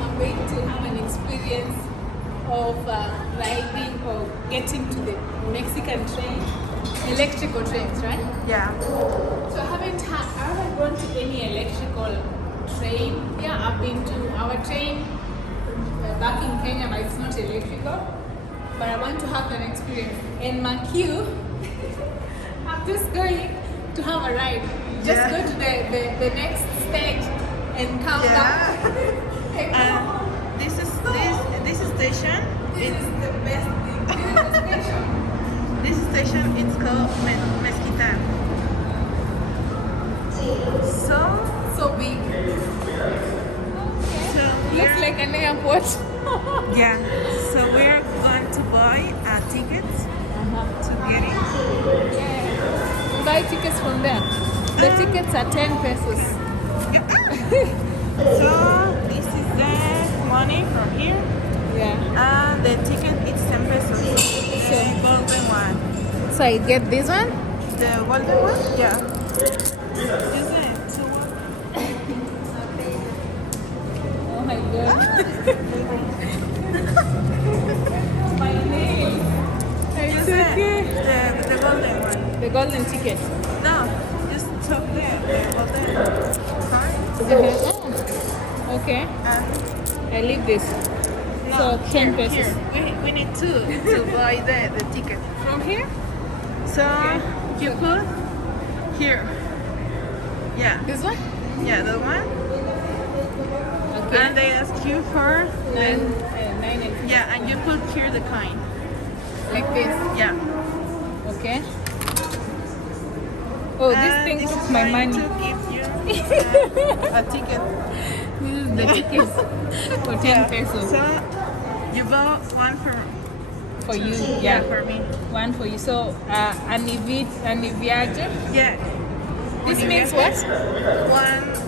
I'm going to have an experience of riding or getting to the Mexican train, electrical trains, right? Yeah. So I haven't gone to any electrical train. Yeah, I've been to our train back in Kenya, but it's not electrical. But I want to have that experience. And my queue, I'm just going to have a ride. Just go to the next stage and come back. And come home. This station. This is the best thing. This is the station. This station it's called Mezquitan. So big. So Looks like an airport. yeah. So we're going to buy a ticket to get in. Buy tickets from there. The tickets are 10 pesos. So this is the money from here. Yeah. The ticket is 10 pesos. The golden one. So I get this one? The golden one? Yeah. Use it to Oh my god. My nails. It's okay. The golden one. The golden ticket. No, just took the golden card. Okay. And I leave this. no, So 10 pesos. here. We need to buy the ticket. From here? So you put here. Yeah. This one? Yeah, the one. Okay. And they ask you for Nine and yeah, and you put here the coin. like this. Yeah. Okay. Oh, this thing this took is my going money. to give you a ticket. This is the ticket for 10 pesos. So you bought one For you, yeah, for me. One for you. So, aniviaje. Yeah. This means what?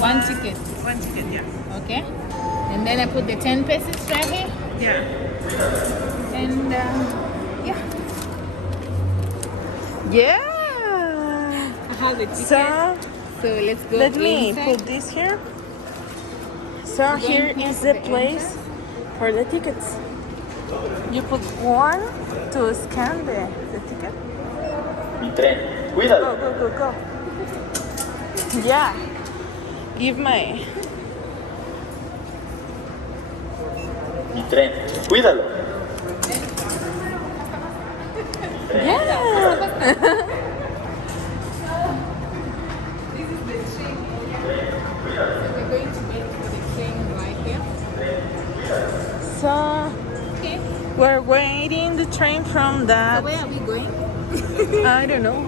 One ticket. One ticket, yeah. Okay. And then I put the 10 pesos right here. Yeah. And yeah, Yeah. I have the ticket. So let's go Let me inside. put this here. So here is the place for the tickets. You put one to scan the ticket. Mi tren, cuídalo. Go. Yeah. Give my. Mi tren, cuídalo. Yeah. This is the train. So we're going to wait for the train right here. So Okay. we're waiting the train from So that. where are we going? I don't know.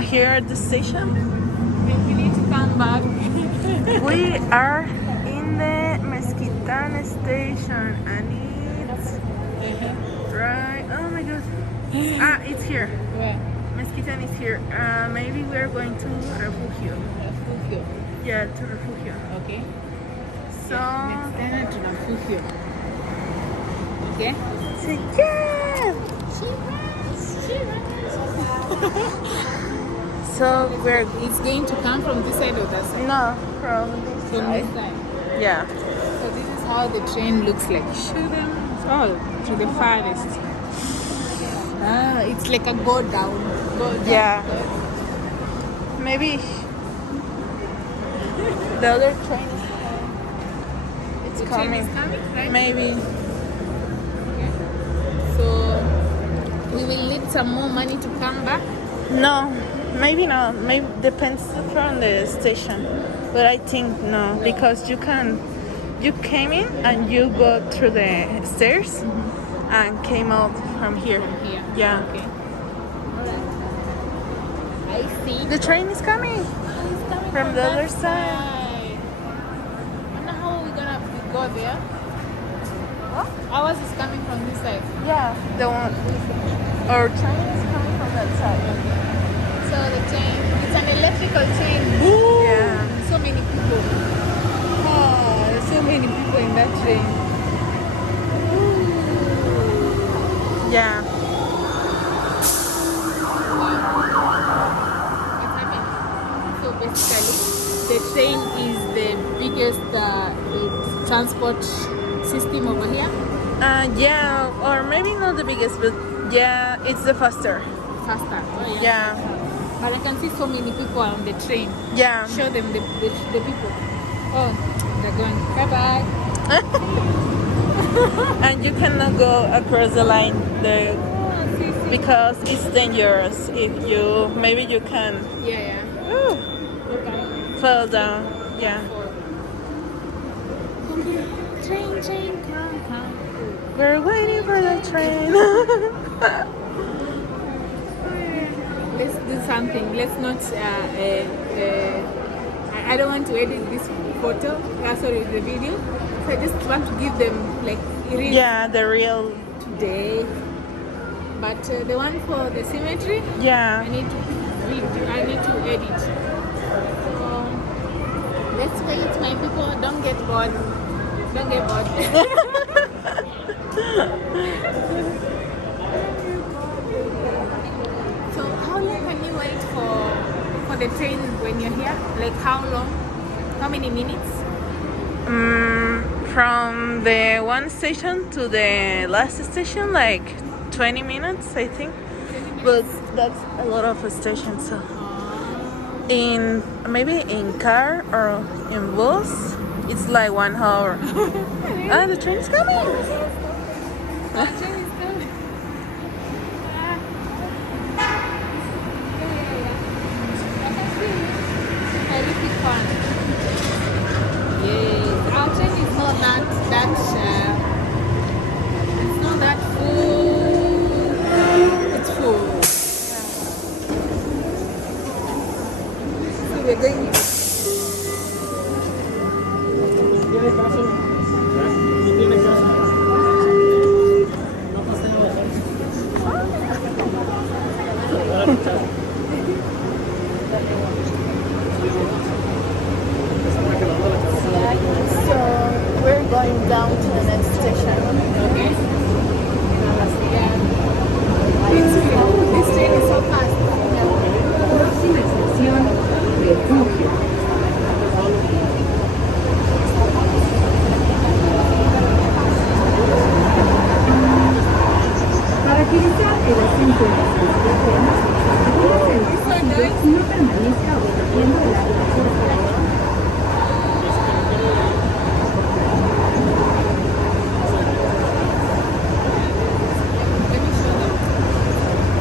Here at the station. We need to come back. We are in the Mezquitan station and it's right. Oh my god. It's here. Where? Mezquitan is here. Maybe we are going to Refugio. Refugio. Yeah, to Refugio. Okay. So, Let's turn to Refugio. Okay. yeah. So It's going to come from this side or that side? no from this From side. this side. Yeah. So this is how the train looks like. Show them all to the farthest. It's like a go down. Go down. Yeah. Maybe the other train is The train coming. is coming, right? Maybe. Okay. So we will need some more money to come back. No, maybe not. Maybe depends from the station. But I think no, because you came in and you go through the stairs and came out from here. Here. Yeah. Okay. I see. The train is coming It's coming from the that other side. I wonder how we're gonna go there. Ours is coming from this side. Yeah, the one. Our train is coming from that side. So the train, it's an electrical train. Yeah. So many people. There's so many people in that train. Yeah. What's happening? So basically, the train is the biggest transport system over here. Yeah, or maybe not the biggest, but yeah, it's the faster. Faster. Oh, Yeah, But I can see so many people on the train. yeah. Show them the people. Oh, they're going. Bye bye. And you cannot go across the line there because it's dangerous. If you maybe you can Yeah. fall down. Yeah. Train, come. We're waiting for the train. Let's do something. Let's not. I don't want to edit this photo. Sorry, the video. So I just want to give them like it is Yeah, the real. today. But the one for the cemetery, Yeah. I need to edit. So let's wait, my people. Don't get bored. Don't get bored. So how long can you wait for the train when you're here? Like how long? How many minutes? From the one station to the last station, like 20 minutes, I think. But that's a lot of stations. So in maybe in car or in bus, it's like 1 hour. Ah, the train is coming. The train is coming. Our train is not it's not that full. It's full. So we're going. So we're going down to the next station. Okay. This train is so fast. Próxima estación, Refugio. Para utilizar el asiento de las estaciones, no permanezca obedeciendo la dirección correcta. Let me show them.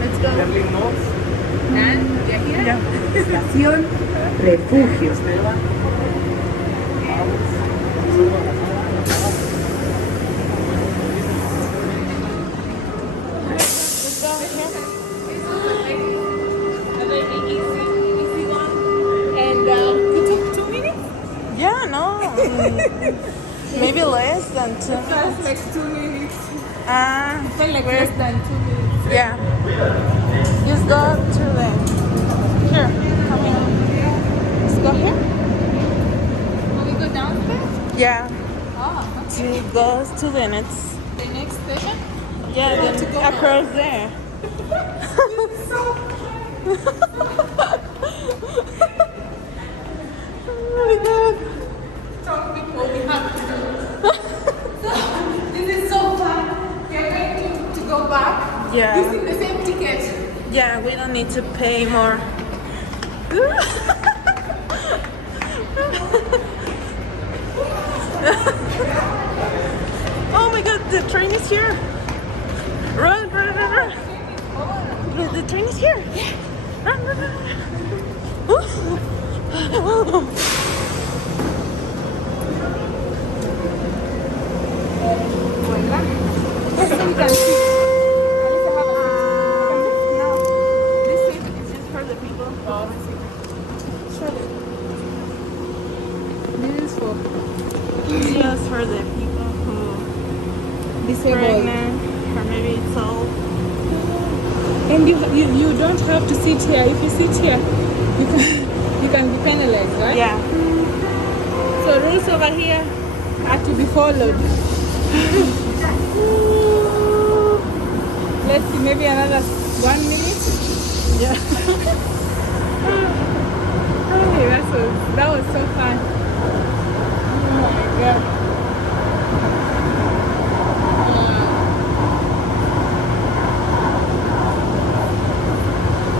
Let's go. And you're here? Estación, Refugio. A very easy one. And it took 2 minutes? Yeah, no. Maybe less than 2 It felt minutes. like 2 minutes. Ah, It felt like less than 2 minutes. yeah. Just go to the. Here, come here. Let's go here. Will we go downstairs? Yeah. Oh, okay. It goes to the next. The next station? Yeah, Oh, to then go across there. Oh my god. Some people we have to do. So, this is so fun. We are going to go back. Yeah. Using the same ticket. Yeah, we don't need to pay more. Oh my god, the train is here. Run. The train is here. Run. So we can see. No, this seat is just for the people. This is for It's just for the people who disabled. pregnant, for maybe it's all. And you don't have to sit here. If you sit here, you can be penalized, right? Yeah. So rules over here are to be followed. Let's see, maybe another 1 minute. Yeah. Okay, that was so fun. Oh my god.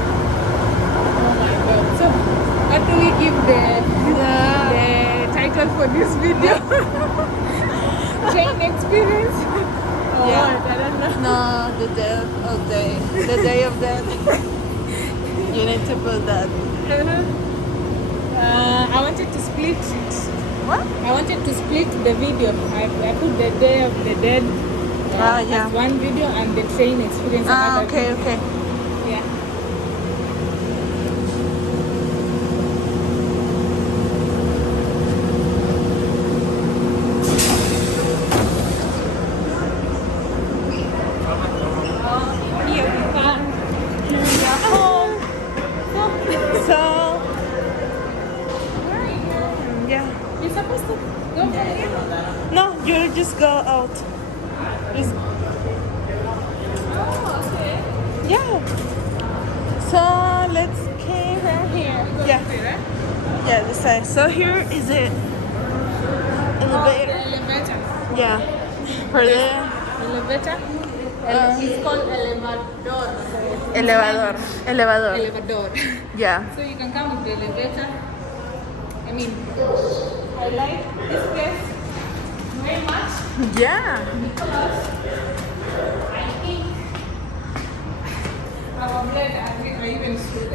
Oh my god. So what do we give the title for this video? Train experience? Or Yeah. what? I don't know. No, the day of death. You need to put that. I wanted to split it. What? I wanted to split the video. I put the Day of the Dead Yeah. as one video and the train experience another Okay, video. okay. Yeah. Here we are. We are home. So, Where are you? yeah. You're supposed to go from here. No, you just go out. Just, Oh, okay. yeah. So, let's came from here. Go Yeah. this way, right? Yeah, this side. So here is it. Oh, the Elevator. elevator. Yeah. For the Elevator. It's called elevador. elevador. Elevador. Elevador. Yeah. So you can come with the elevator. I mean, I like this place very much Yeah. because I think our bread are even sweet.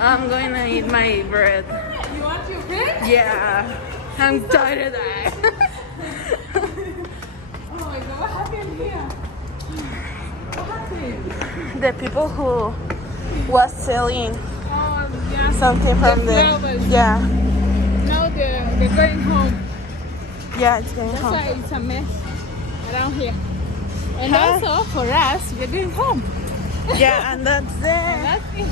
I'm going to eat my bread. You want your bread? Yeah. I'm tired. Oh my god, what happened here? What happened? The people who was selling Oh, yeah. something from the flowers. yeah. Now they're going home. Yeah, it's going That's home. why it's a mess around here. And Huh? also for us, we're going home. Yeah, and that's That's it.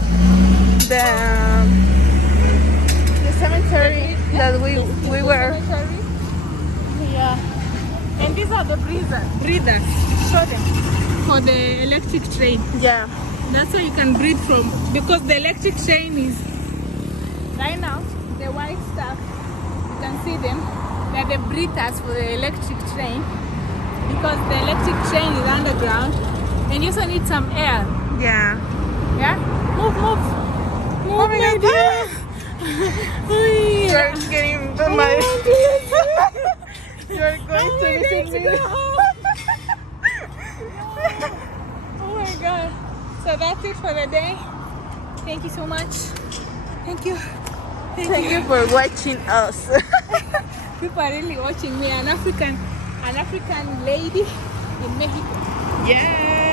the cemetery that we were. Cemetery. Yeah. And these are the breathers. Show them. For the electric train. Yeah. That's where you can breathe from. Because the electric train is right now, the white stuff, you can see them. They're the breathers for the electric train. Because the electric train is underground and you also need some air. Yeah. Yeah? Move. Move, Oh my my God. dear. You're getting to my. You're going to listen to me. Oh my god. So that's it for the day. Thank you so much. Thank you. Thank you for watching us. People are really watching me. An African lady in Mexico. Yeah.